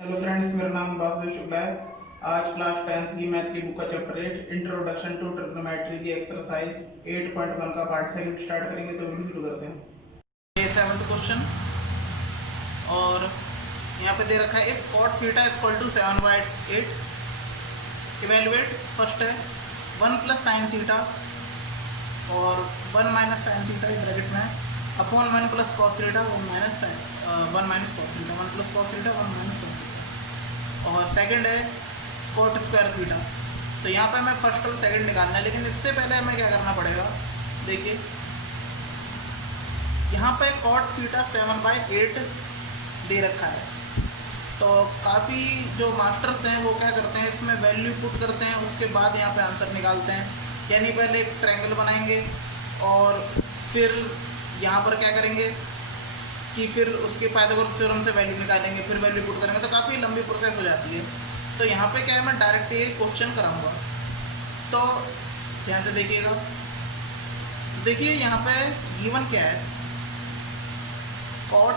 Hello friends, मेरा नाम वासुदेव शुक्ला है। आज क्लास 10th की मैथ की बुक का चैप्टर 8 इंट्रोडक्शन टू ट्रिग्नोमेट्री की एक्सरसाइज 8.1 का पार्ट सेकंड स्टार्ट करेंगे। तो वीडियो शुरू करते हैं। ये 7th क्वेश्चन और यहाँ पे दे रखा है if cot theta equal to 7/8 evaluate. First है 1 प्लस साइन थीटा और 1 माइनस साइन थीटा ब्रैकेट में upon 1 plus cos theta 1 minus cos theta 1 plus cos theta 1 minus cos theta. और सेकंड है कोट स्क्वायर थीटा। तो यहाँ पे हमें first और सेकंड निकालना है, लेकिन इससे पहले हमें क्या करना पड़ेगा। देखिए यहाँ पे कॉट थीटा 7/8 दे रखा है। तो काफ़ी जो मास्टर्स हैं वो क्या करते हैं, इसमें वैल्यू पुट करते हैं, उसके बाद यहाँ पे आंसर निकालते हैं। यानी पहले एक ट्रायंगल बनाएंगे और फिर यहाँ पर क्या करेंगे कि फिर उसके पाइथागोरस थ्योरम से वैल्यू निकालेंगे, फिर वैल्यू पुट करेंगे। तो काफ़ी लंबी प्रोसेस हो जाती है। तो यहाँ पे क्या है, मैं डायरेक्ट ये क्वेश्चन कराऊंगा। तो ध्यान से देखिएगा। देखिए यहाँ पे गिवन क्या है, कॉट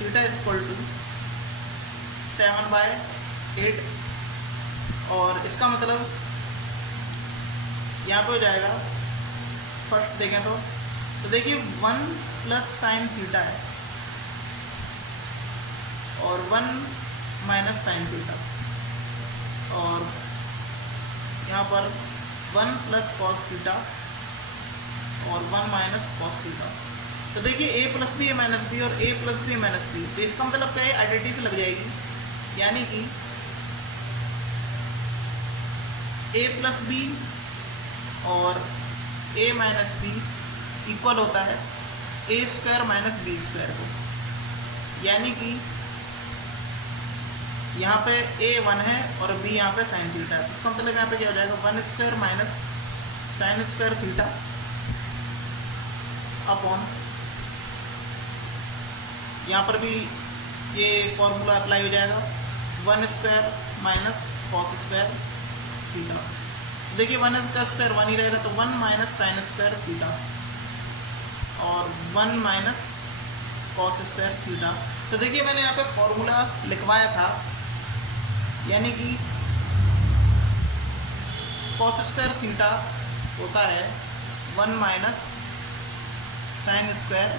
थीटा इक्वल टू 7/8 और इसका मतलब यहाँ पे हो जाएगा। फर्स्ट देखें तो देखिए 1 प्लस साइन थीटा है और 1 माइनस साइन थीटा और यहाँ पर 1 प्लस कॉस थीटा और 1 माइनस कॉस थीटा। तो देखिए a plus B A minus B और a plus B minus B. तो इसका मतलब क्या है, आइडेंटिटी से लग जाएगी। यानी कि a प्लस बी और a माइनस बी इक्वल होता है a square minus B square को। यानी कि यहाँ पे a 1 है और b यहाँ पे साइन थीटा है। तो इसका मतलब यहाँ पे क्या हो जाएगा, 1 square minus sine square theta upon, यहाँ पर भी ये फॉर्मूला अप्लाई हो जाएगा, 1 square minus cos square theta. देखिए 1 का स्क्वायर 1 ही रहेगा, तो 1 माइनस साइन स्क्वायर थीटा और 1 माइनस कॉस स्क्वायर थीटा। तो देखिए मैंने यहाँ पे फॉर्मूला लिखवाया था, यानी कि कॉस स्क्वायर थीटा होता है 1 माइनस साइन स्क्वायर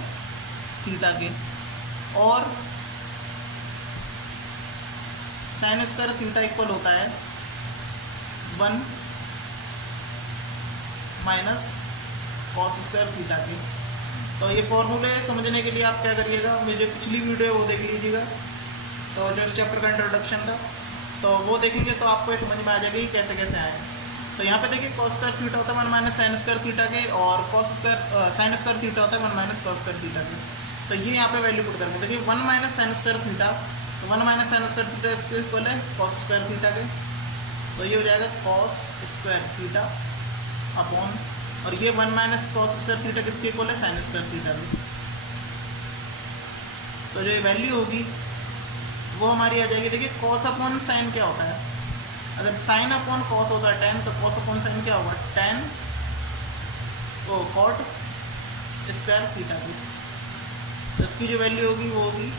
थीटा के, और साइन स्क्वायर थीटा इक्वल होता है 1 माइनस कॉस स्क्वायर थीटा के। तो ये फॉर्मूले समझने के लिए आप क्या करिएगा, मेरी जो पिछली वीडियो है वो देख लीजिएगा। तो जो इस चैप्टर का इंट्रोडक्शन था तो वो देखेंगे तो आपको ये समझ में आ जाएगा कि कैसे कैसे आए। तो यहाँ पे देखिए कॉस स्क्वायर थीटा होता है 1 माइनस साइन स्क्वायर थीटा के, और साइन स्क्वायर थीटा होता है 1 माइनस कॉस स्क्वायर थीटा के। तो ये यहाँ पे वैल्यू पुट करेंगे। देखिए 1 माइनस साइन स्क्वायर थीटा, तो 1 माइनस साइन स्क्वायर थीटा इसके इक्वल है कॉस स्क्वायर थीटा के। तो ये हो जाएगा कॉस स्क्वायर थीटा अपॉन, और ये 1 माइनस कॉस स्क्वायर थीटा किसके इक्वल है, साइन स्क्वायर थीटा के। तो जो वैल्यू होगी वो हमारी आ जाएगी। देखिए कॉस अपॉन साइन क्या होता है, अगर साइन अपॉन कॉस होता है tan, तो कॉस अपॉन साइन क्या होगा, tan कॉट स्क्वायर थीटा की। तो इसकी जो वैल्यू होगी वो होगी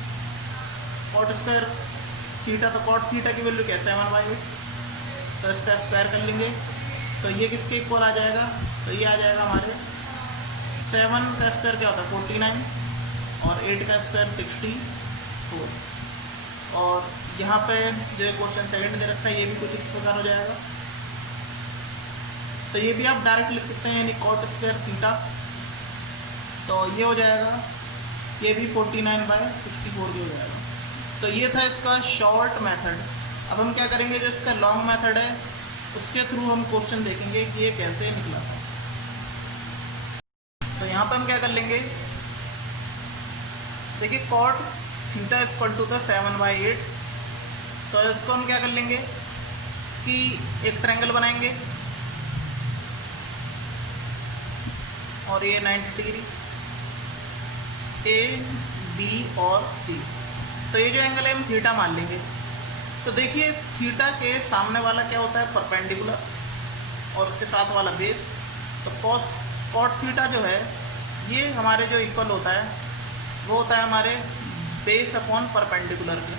कॉट स्क्वायर थीटा, तो कॉट थीटा की वैल्यू क्या है 7/8। तो इसका स्क्वायर कर लेंगे तो ये किसके इक्वल आ जाएगा, तो ये आ जाएगा हमारे 7 का स्क्वायर क्या होता है 49 और 8 का स्क्वायर 64। और यहाँ पे जो क्वेश्चन सेकंड दे रखा है ये भी कुछ इस प्रकार हो जाएगा। तो ये भी आप डायरेक्ट लिख सकते हैं, यानी कॉट स्क्वायर थीटा। तो ये हो जाएगा, ये भी 49/64 की हो जाएगा। तो ये था इसका शॉर्ट मेथड। अब हम क्या करेंगे, जो इसका लॉन्ग मेथड है उसके थ्रू हम क्वेश्चन देखेंगे कि ये कैसे निकला था। तो यहाँ पर हम क्या कर लेंगे, देखिए कॉट थीटा इक्वल टू था 7/8। तो इसको हम क्या कर लेंगे कि एक ट्रायंगल बनाएंगे और ये 90 डिग्री ए बी और सी। तो ये जो एंगल है हम थीटा मान लेंगे। तो देखिए थीटा के सामने वाला क्या होता है, परपेंडिकुलर, और उसके साथ वाला बेस। तो कॉट थीटा जो है ये हमारे जो इक्वल होता है वो होता है हमारे बेस अपॉन परपेंडिकुलर के।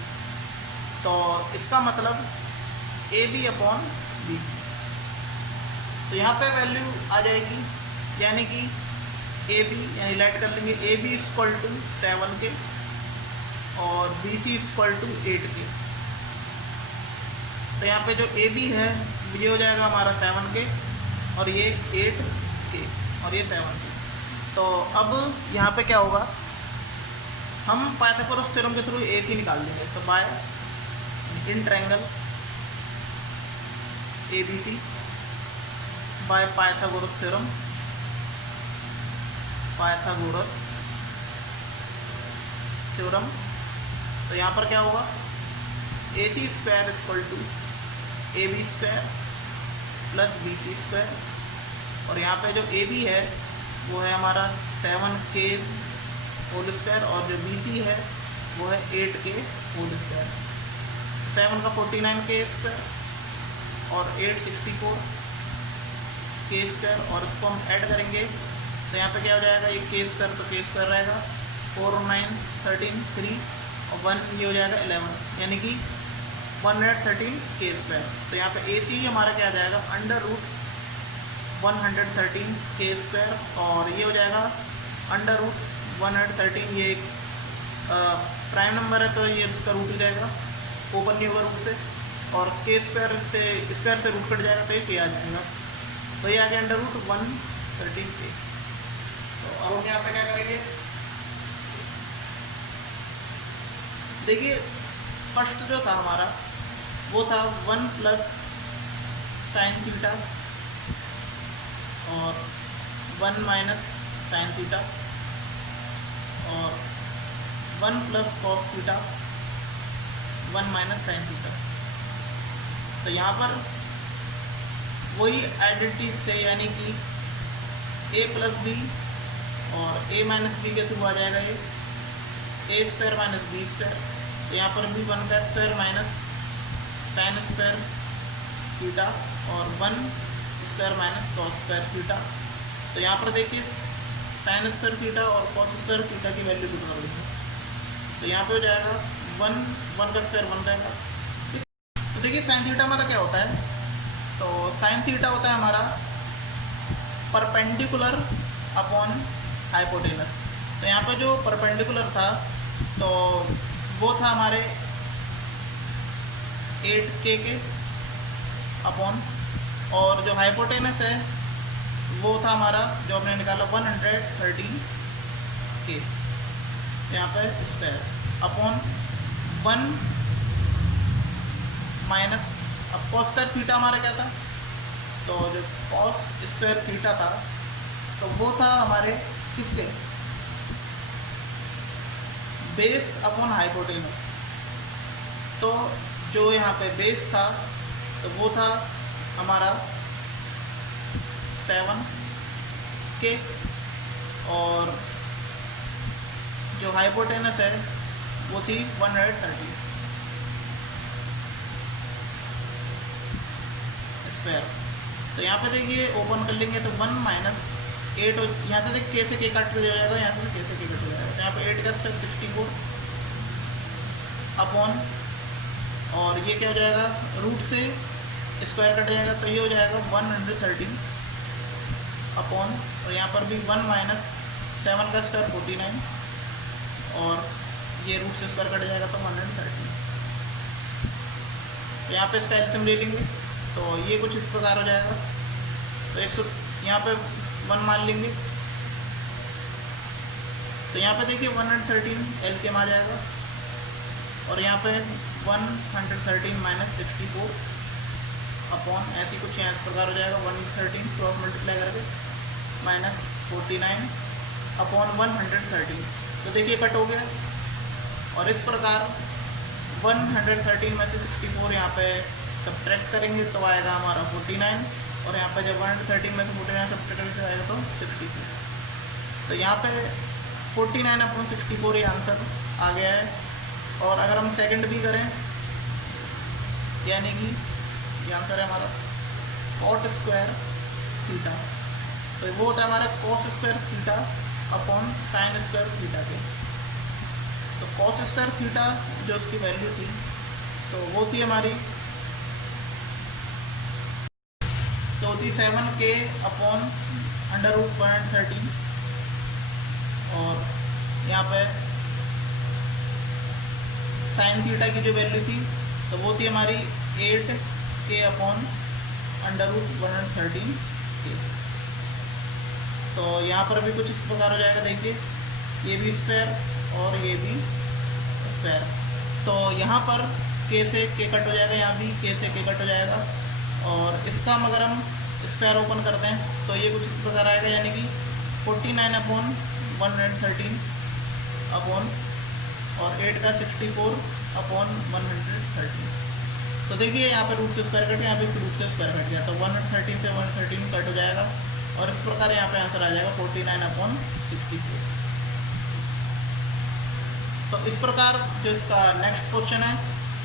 तो इसका मतलब A B upon B C. तो यहाँ पे वैल्यू आ जाएगी, यानी कि ए बी यानी लाइट कर लेंगे, ए बी इक्वल टू 7 के और बी सी इक्वल टू 8 के। तो यहाँ पे जो ए बी है ये हो जाएगा हमारा 7 के और ये 8 के और ये 7 के। तो अब यहाँ पे क्या होगा, हम पाइथागोरस थ्योरम के थ्रू ए सी निकाल देंगे। तो by in triangle A B C by Pythagoras theorem, Pythagoras theorem. तो यहाँ पर क्या होगा, A C square equal to A B square plus B C square और यहाँ पे जो ए बी है वो है हमारा 7 के होल स्क्वायर और जो बी सी है वो है 8 के होल स्क्वायर। 7 का 49 के स्क्वायर और 8 64 के स्क्वायर और इसको हम ऐड करेंगे तो यहाँ पे क्या हो जाएगा, ये के स्क्वायर तो के स्क्वायर रहेगा, 4 और 9 13 3 और 1 ये हो जाएगा 11, यानी कि 113 के स्क्वायर। तो यहाँ पे ए सी हमारा क्या आ जाएगा, अंडर रूट 113 के स्क्वायर और ये हो जाएगा अंडर रूट 113। ये एक प्राइम नंबर है तो ये इसका रूट ही रहेगा, ओपन नहीं होगा रूट से, और के स्क्वायर से रूट कट जाएगा तो ये के आ जाएगा। तो ये आ गया अंडर रूट 113 के। तो अब हम यहाँ पे क्या करेंगे, देखिए फर्स्ट जो था हमारा वो था 1 प्लस साइन थीटा और 1 माइनस साइन थीटा और 1 plus cos theta 1 minus sine theta. तो यहाँ पर वही आइडेंटिटीज थे, यानी कि a प्लस बी और a माइनस बी के थ्रू आ जाएगा ये ए स्क्वायर माइनस बी स्क्वायर। तो यहाँ पर भी 1 का square minus sine square theta और 1 square minus cos square theta. तो यहाँ पर देखिए साइन स्क्वायर थीटा और कॉस स्क्वायर थीटा की वैल्यू पुट कर देंगे। तो यहाँ पे हो जाएगा 1 का स्क्वायर 1 रहेगा। तो देखिए साइन थीटा हमारा क्या होता है, तो साइन थीटा होता है हमारा परपेंडिकुलर अपॉन हाइपोटेनस। तो यहाँ पे जो परपेंडिकुलर था तो वो था हमारे 8k के अपॉन, और जो हाइपोटेनस है वो था हमारा जो हमने निकाला 113 के, यहाँ पे स्क्वायर अपॉन 1 माइनस, अब कॉस स्क्वायर थीटा हमारा क्या था, तो जो कॉस स्क्वायर थीटा था तो वो था हमारे किसके, बेस अपॉन हाइपोटेनस। तो जो यहाँ पे बेस था तो वो था हमारा 7 के, और जो हाइपोटेनस है वो थी 130 स्क्वायर। तो यहाँ पे देखिए ओपन कर लेंगे तो 1 माइनस 8, यहाँ से देख के से के कट जाएगा, यहाँ से के से के कट जाएगा। तो यहाँ पे 8 का स्क्वायर 64 अपॉन, और ये क्या हो जाएगा, रूट से स्क्वायर कट जाएगा तो ये हो जाएगा 113 अपॉन, और यहाँ पर भी 1 माइनस 7 का स्क्वायर 49, और ये रूट से स्क्वायर कट जाएगा तो 113। तो यहाँ पे इसका एलसीएम ले लेंगे तो ये कुछ इस प्रकार हो जाएगा। तो 100 यहाँ पे 1 मान लेंगे तो यहाँ पे देखिए 113 एलसीएम आ जाएगा, और यहाँ पे 113 माइनस 64 अपॉन ऐसी कुछ यहाँ इस प्रकार हो जाएगा, 113 क्रॉस मल्टीप्लाई करके माइनस 49 अपॉन 113। तो देखिए कट हो गया, और इस प्रकार 113 में से 64 यहाँ पे सब्ट्रैक्ट करेंगे तो आएगा हमारा 49, और यहाँ पे जब 113 में से 49 सब्ट्रैक्ट करके आएगा तो 64। तो यहाँ पे 49 अपॉन 64 ये आंसर आ गया है। और अगर हम सेकंड भी करें, यानी कि ये आंसर है हमारा कॉट स्क्वायर थीटा, तो वो होता है हमारा cos square theta upon sine square theta के। तो कॉस स्क्वायर थीटा जो उसकी वैल्यू थी तो वो थी हमारी, तो होती 7k अपॉन √113, और यहाँ पे साइन थीटा की जो वैल्यू थी तो वो थी हमारी 8k अपॉन √113। तो यहाँ पर भी कुछ इस प्रकार हो जाएगा, देखिए ये भी स्क्वायर और ये भी स्क्वायर। तो यहाँ पर k से k कट हो जाएगा, यहाँ भी k से k कट हो जाएगा, और इसका हम अगर हम स्क्वायर ओपन करते हैं तो ये कुछ इस प्रकार आएगा, यानी कि 49 अपॉन 113 अपॉन और 8 का 64 अपॉन 113। तो देखिए यहाँ पे रूट से स्क्वायर कट गया, यहाँ पे रूट से स्क्वायर कट गया, तो 113 से 113 कट हो जाएगा, और इस प्रकार यहाँ पे आंसर आ जाएगा 49 अपॉन 64। तो इस प्रकार जो इसका नेक्स्ट क्वेश्चन है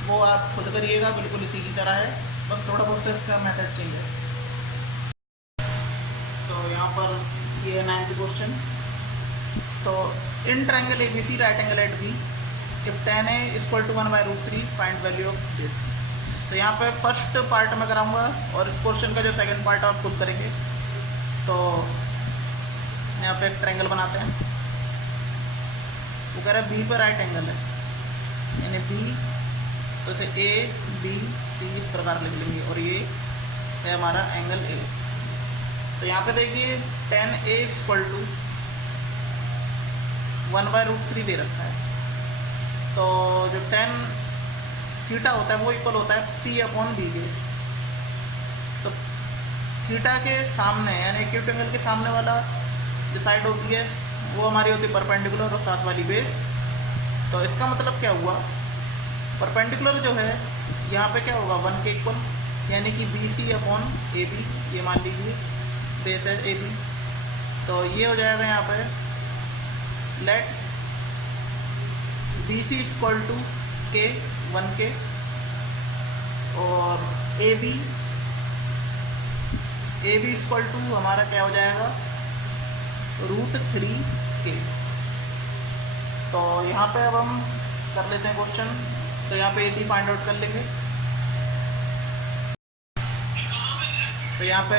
वो आप खुद करिएगा, बिल्कुल इसी की तरह है, बस थोड़ा बहुत से इसका मेथड चेंज है। तो यहाँ पर ये 9th क्वेश्चन, तो in triangle ABC right angle at B if tan A = 1/√3 find value of this. तो यहाँ पे फर्स्ट पार्ट में कराऊंगा और इस क्वेश्चन का जो सेकंड पार्ट आप खुद करेंगे। तो यहाँ पे एक ट्रायंगल बनाते हैं, वो कह रहा है बी पर राइट एंगल है, यानी बी, तो इसे ABC इस प्रकार लिख लेंगे, और ये है हमारा एंगल ए। तो यहाँ पे देखिए tan A = 1/√3 दे रखा है, तो जो tan थीटा होता है वो इक्वल होता है P/B के। तो थीटा के सामने यानी एक्यूट एंगल के सामने वाला जो साइड होती है वो हमारी होती है परपेंडिकुलर, और साथ वाली बेस। तो इसका मतलब क्या हुआ, परपेंडिकुलर जो है यहाँ पे क्या होगा 1 के इक्वल, यानी कि BC/AB, ये मान लीजिए बेस है AB। तो ये हो जाएगा यहाँ पे लेट BC = K 1K, और AB = हमारा क्या हो जाएगा √3K। तो यहाँ पे अब हम कर लेते हैं क्वेश्चन। तो यहाँ पे AC फाइंड आउट कर लेंगे। तो यहाँ पे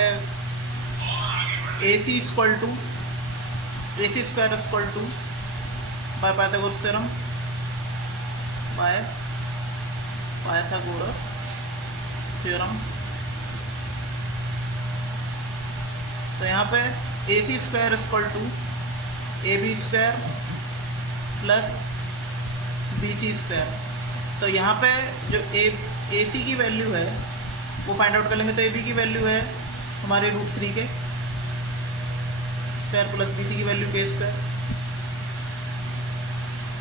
AC = bye Pythagoras theorem, bye Pythagoras theorem. तो यहाँ पे AC² = AB² प्लस BC²। तो यहाँ पे जो AC की वैल्यू है वो फाइंड आउट कर लेंगे। तो AB की वैल्यू है हमारे √3 के स्क्वायर प्लस BC की वैल्यू K²।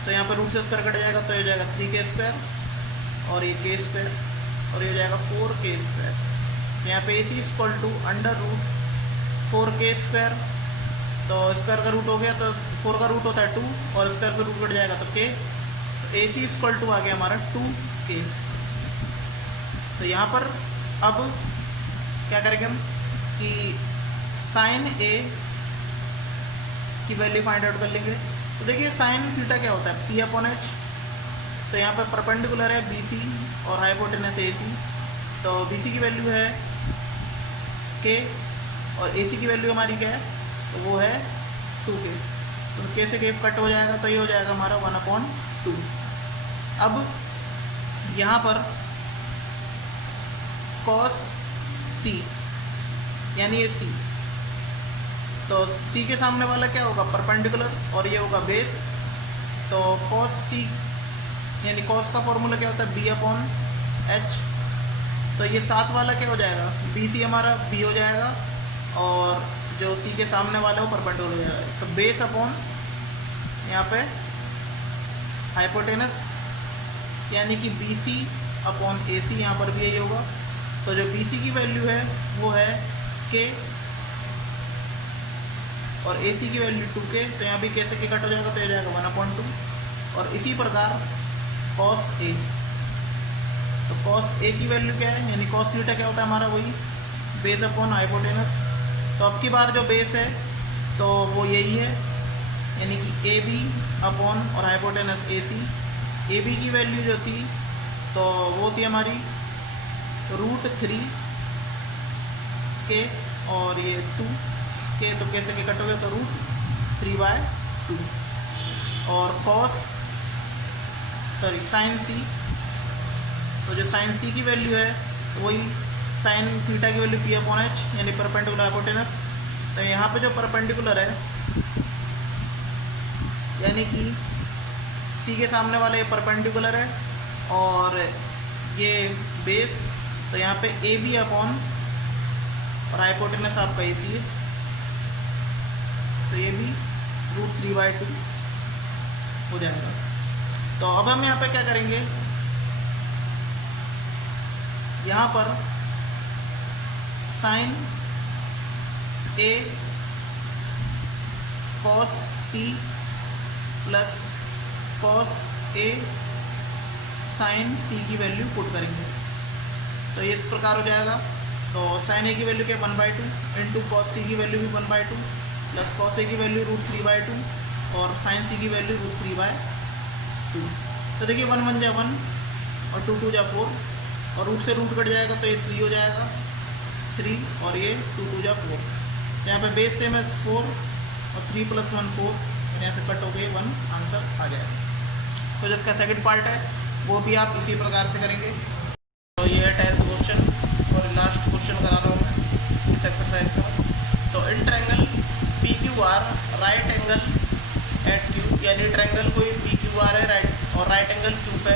तो यहाँ पर रूट से स्क्वायर कट जाएगा, तो ये जाएगा 3K² और ये K², और ये हो जाएगा 4K²। तो यहाँ पे AC = √4K²। तो स्क्वायर का रूट हो गया, तो 4 का रूट होता है 2, और स्क्वायर का रूट कट जाएगा तो K। तो AC = आ गया हमारा 2K। तो यहाँ पर अब क्या करेंगे हम कि साइन A की वैल्यू फाइंड आउट कर लेंगे। तो देखिए साइन थीटा क्या होता है P/H। तो यहाँ पे परपेंडिकुलर है BC और हाइपोटेनस AC। तो BC की वैल्यू है K और AC की वैल्यू हमारी क्या है, तो वो है 2K। तो K से K कट हो जाएगा, तो ये हो जाएगा हमारा 1/2। अब यहाँ पर cos C यानी ये C, तो C के सामने वाला क्या होगा परपेंडिकुलर, और ये होगा बेस। तो cos C यानी cos का फॉर्मूला क्या होता है B/H। तो ये साथ वाला क्या हो जाएगा BC हमारा B हो जाएगा, और जो C के सामने वाला है वो परपेंडिकुलर हो जाएगा। तो बेस अपॉन यहाँ पे हाइपोटेनस यानी कि BC/AC, यहाँ पर भी यही होगा। तो जो BC की वैल्यू है वो है K और AC की वैल्यू 2K। तो यहाँ भी K से K कट हो जाएगा, तो ये जाएगा 1/2। और इसी प्रकार cos A, तो cos A की वैल्यू क्या है, यानी cos थीटा क्या होता है हमारा वही बेस अपॉन हाइपोटेनस। तो अब की बार जो बेस है तो वो यही है यानी कि ए बी अपॉन और hypotenuse A C. A B की वैल्यू जो थी तो वो थी हमारी √3 के और ये 2 के, तो कैसे के कटोगे तो √3/2 और साइन सी, तो जो साइन सी की वैल्यू है वही साइन थीटा की वैल्यू p/h यानी परपेंडिकुलर हाइपोटेनस। तो यहाँ पे जो परपेंडिकुलर है यानी कि सी के सामने वाला ये परपेंडिकुलर है और ये बेस, तो यहाँ पे ए बी अपॉन और हाइपोटेनस आपका ए सी है, तो ये भी √3/2 हो जाएगा। तो अब हम यहाँ पे क्या करेंगे, यहाँ पर sign A cos C plus cos A sign सी की वैल्यू पुट करेंगे, तो ये इस प्रकार हो जाएगा। तो साइन ए की वैल्यू क्या 1/2 इंटू कॉस सी की वैल्यू भी 1/2 प्लस कॉस ए की वैल्यू √3/2 और साइन सी की वैल्यू √3/2। तो देखिए 1 1 जा 1 और 2 2 जा 4 और रूट से रूट कट जाएगा तो ये 3 हो जाएगा 3 और ये 2 2 जा 4। यहाँ पे बेस सेम है 4 और 3 + 1 4, यहाँ से कट हो गए 1, आंसर आ जाएगा। तो जिसका सेकंड पार्ट है वो भी आप इसी प्रकार से करेंगे। तो ये है 10th क्वेश्चन और लास्ट क्वेश्चन करा रहा हूँ मैं इस एक्सरसाइज का। तो in triangle PQR right angle at Q, यानी ट्रायंगल कोई PQR है राइट और राइट एंगल Q पे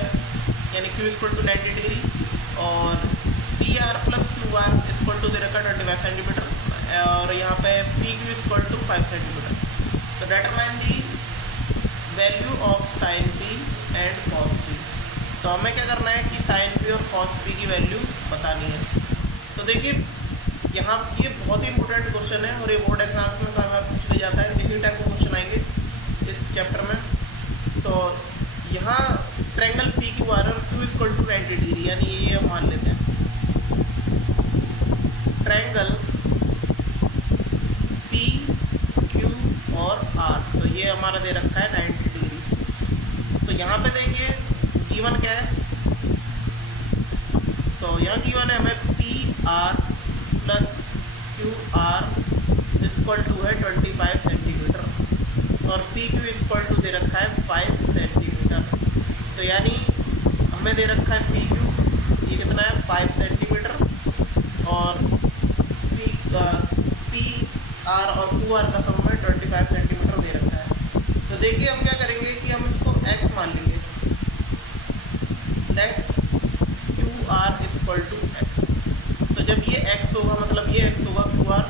यानी Q = 90 डिग्री और PR + QR = दे रखा 25 सेंटीमीटर और यहाँ पे PQ = 5 सेंटीमीटर। तो determine the value of sine P and cos P। तो हमें क्या करना है कि साइन P और कॉस P की वैल्यू बतानी है। तो देखिए यहाँ ये बहुत ही इंपॉर्टेंट क्वेश्चन है और ये बोर्ड एग्जाम्स में काफ़ी बार पूछ लिया जाता है, इसी टाइप के क्वेश्चन आएंगे इस चैप्टर में। तो यहाँ ट्रायंगल PQR और Q = 90 डिग्री, यानी ये मान लेते हैं ट्रायंगल P Q और R, तो ये हमारा दे रखा है 90 डिग्री। तो यहाँ पे देखिए गिवन क्या है, तो यहाँ गिवन है हमें PR + QR = 25 सेंटीमीटर और PQ = दे रखा है 5 सेंटीमीटर। तो यानी हमें दे रखा है PQ ये कितना है 5 सेंटीमीटर और PR और QR का सम में 25 सेंटीमीटर दे रखा है। तो देखिए हम क्या करेंगे कि हम इसको x मान लेंगे, लेट QR = x। तो जब ये x होगा मतलब ये x होगा QR,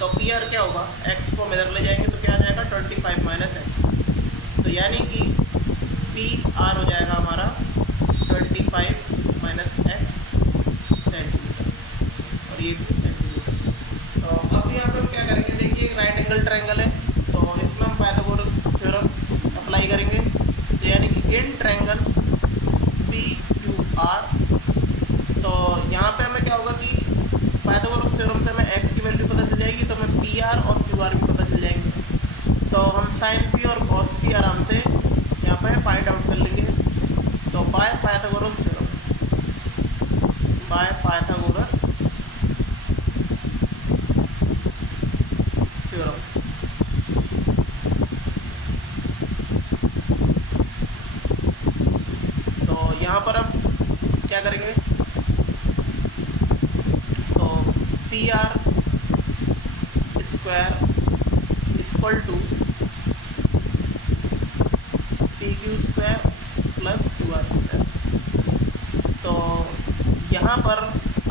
तो PR क्या होगा, x को हम इधर ले जाएंगे तो क्या आ जाएगा 25 - x। तो यानी कि PR हो जाएगा हमारा 25 - x सेंटीमीटर और ये भी सेंटीमीटर। तो अब यहाँ पे हम क्या करेंगे, देखिए राइट एंगल ट्रायंगल है तो इसमें हम पाइथागोरस थ्योरम अप्लाई करेंगे। तो यानी कि इन ट्रायंगल PQR, तो यहाँ पे हमें क्या होगा कि पाइथागोरस थ्योरम से हमें x की वैल्यू पता चल जाएगी तो हमें PR और QR भी पता चल जाएंगे। तो हम साइन P और कॉस P आराम से यहाँ पे फाइंड आउट कर लेंगे। तो bye Pythagoras theorem, bye Pythagoras theorem तो यहाँ पर अब क्या करेंगे, तो PR square = PQ square + QR square. तो यहाँ पर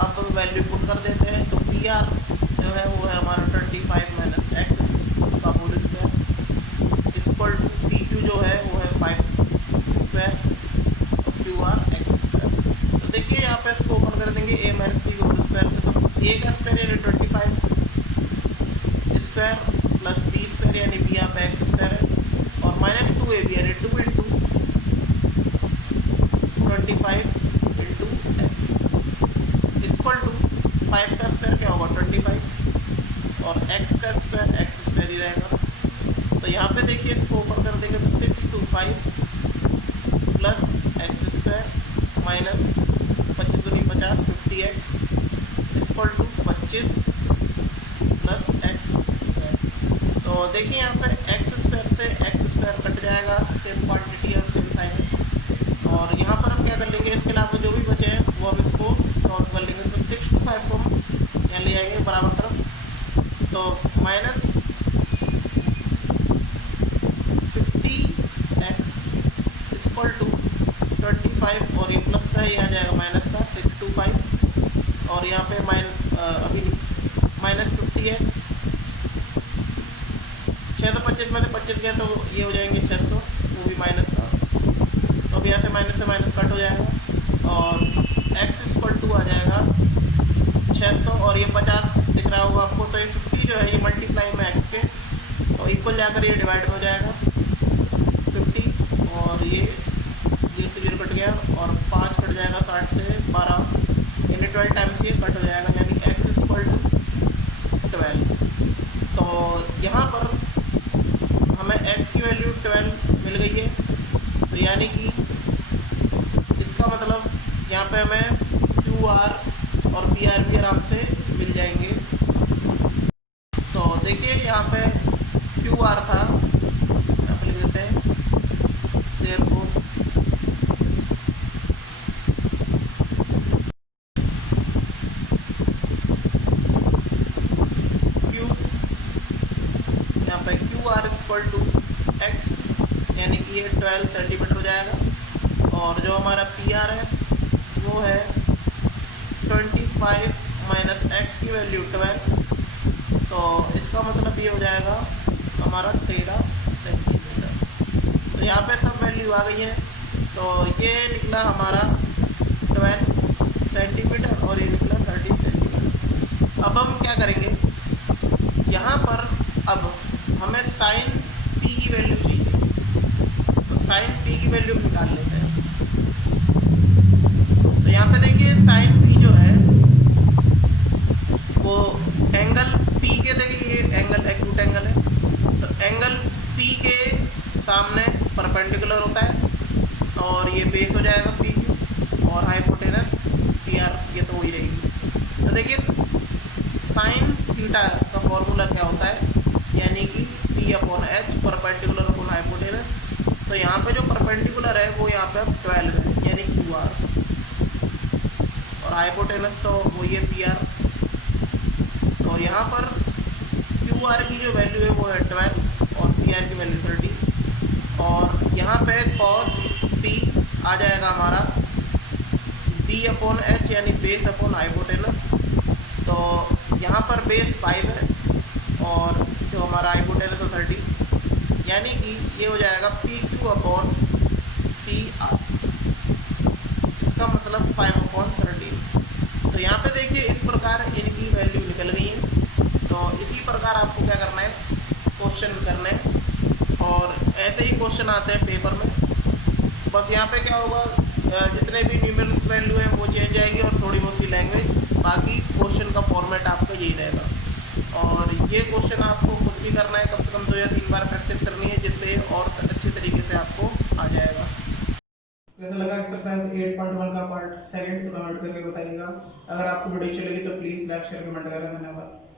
अब वैल्यू पुट कर देते हैं। तो PR जो है वो है हमारा 25 - x का होल स्क्वायर = PQ जो है वो है 5 स्क्वायर और QR x स्क्वायर। तो देखिए यहाँ पे इसको ओपन कर देंगे a - b के होल स्क्वायर से, तो a का स्क्वायर यानी 25 स्क्वायर प्लस b स्क्वायर यानी b यहाँ पे x स्क्वायर है और -2ab यानी 2 × 25 × x = 5 का स्क्वायर क्या होगा 25 और x का स्क्वायर x स्क्वायर ही रहेगा तो यहाँ पे देखिए इसको ऊपर कर देंगे तो 625 प्लस एक्स स्क्वायर माइनस 25 दूनी 50 50x equal to 25 plus X square. तो देखिए यहाँ पे एक्स स्क्वायर से एक्स स्क्वायर कट जाएगा, सेम क्वांटिटी और सेम साइन है। और यहाँ पर हम क्या कर लेंगे, इसके अलावा जो भी बचे हैं वो हम इसको सॉल्व कर लेंगे। तो 625 को हम यहाँ ले आएंगे बराबर तरफ, तो माइनस 50x इक्वल टू 25 और ये प्लस का ही आ जाएगा माइनस का 625 और यहाँ पे अभी माइनस 50x 625 में से 25 गया तो ये हो जाएंगे 600, वो भी माइनस का, तो अब यहाँ से माइनस कट हो जाएगा और x इक्वल टू आ जाएगा 600 और ये 50 दिख रहा होगा आपको। तो ये 50 जो है ये मल्टीप्लाई में x के, तो इक्वल जाकर ये डिवाइड में हो जाएगा 50 और ये 0 से 0 कट गया और 5 कट जाएगा 60 से 12 यानी 12 टाइम्स ये कट हो जाएगा, यानी x इक्वल टू 12। तो यहाँ पर हमें x की वैल्यू 12 मिल गई है, तो यानी कि इसका मतलब यहाँ पे हमें QR और PR भी आराम से मिल जाएंगे। तो देखिए यहाँ पे QR था, यहाँ पे लिख देते हैं therefore यहाँ पे QR इक्वल टू x यानी कि ये 12 सेंटीमीटर हो जाएगा और जो हमारा PR है वो है 25 माइनस एक्स की वैल्यू 12, तो इसका मतलब ये हो जाएगा हमारा 13 सेंटीमीटर। तो यहाँ पे सब वैल्यू आ गई है, तो ये निकला हमारा 12 सेंटीमीटर और ये निकला 13 सेंटीमीटर। अब हम क्या करेंगे, यहाँ पर अब हमें साइन p की वैल्यू चाहिए, तो साइन p की वैल्यू निकाल लेते हैं। तो यहाँ पे देखिए साइन p जो है वो एंगल p के, देखिए ये एंगल एक्यूट एंगल है, तो एंगल p के सामने परपेंडिकुलर होता है और ये बेस हो जाएगा p और हाइपोटेनस PR, ये तो वही रहेगी। तो देखिए साइन थीटा का फॉर्मूला क्या होता है, यानी कि p/h परपेंडिकुलर अपॉन हाइपोटेनस। तो यहाँ पे जो परपेंडिकुलर है वो यहाँ पे 12 है यानी QR और हाइपोटेनस तो वो ये PR। तो यहाँ पर QR की जो वैल्यू है वो है 12 और PR की वैल्यू 30 और यहाँ पे cos p आ जाएगा हमारा b/h यानी बेस अपॉन हाइपोटेनस। तो यहाँ पर बेस 5 है और जो हमारा हाइपोटेनस है 30, यानी कि ये हो जाएगा PQ/PR, इसका मतलब 5/30। तो यहाँ पे देखिए इस प्रकार इनकी वैल्यू निकल गई है। तो इसी प्रकार आपको क्या करना है, क्वेश्चन करना है और ऐसे ही क्वेश्चन आते हैं पेपर में। बस यहाँ पे क्या होगा, जितने भी न्यूमेरिकल्स वैल्यू हैं वो चेंज आएगी और थोड़ी बहुत सी लैंग्वेज, बाकी क्वेश्चन का फॉर्मेट आपका यही रहेगा। और ये क्वेश्चन आपको खुद भी करना है, कम से कम 2 या 3 बार प्रैक्टिस करनी है, जिससे और अच्छे तरीके से आपको आ जाएगा। कैसा लगा एक्सरसाइज 8.1 का पार्ट सेकंड, तो कमेंट करके बताइएगा। अगर आपको वीडियो अच्छी लगी तो प्लीज़ लाइक शेयर कमेंट करें। धन्यवाद।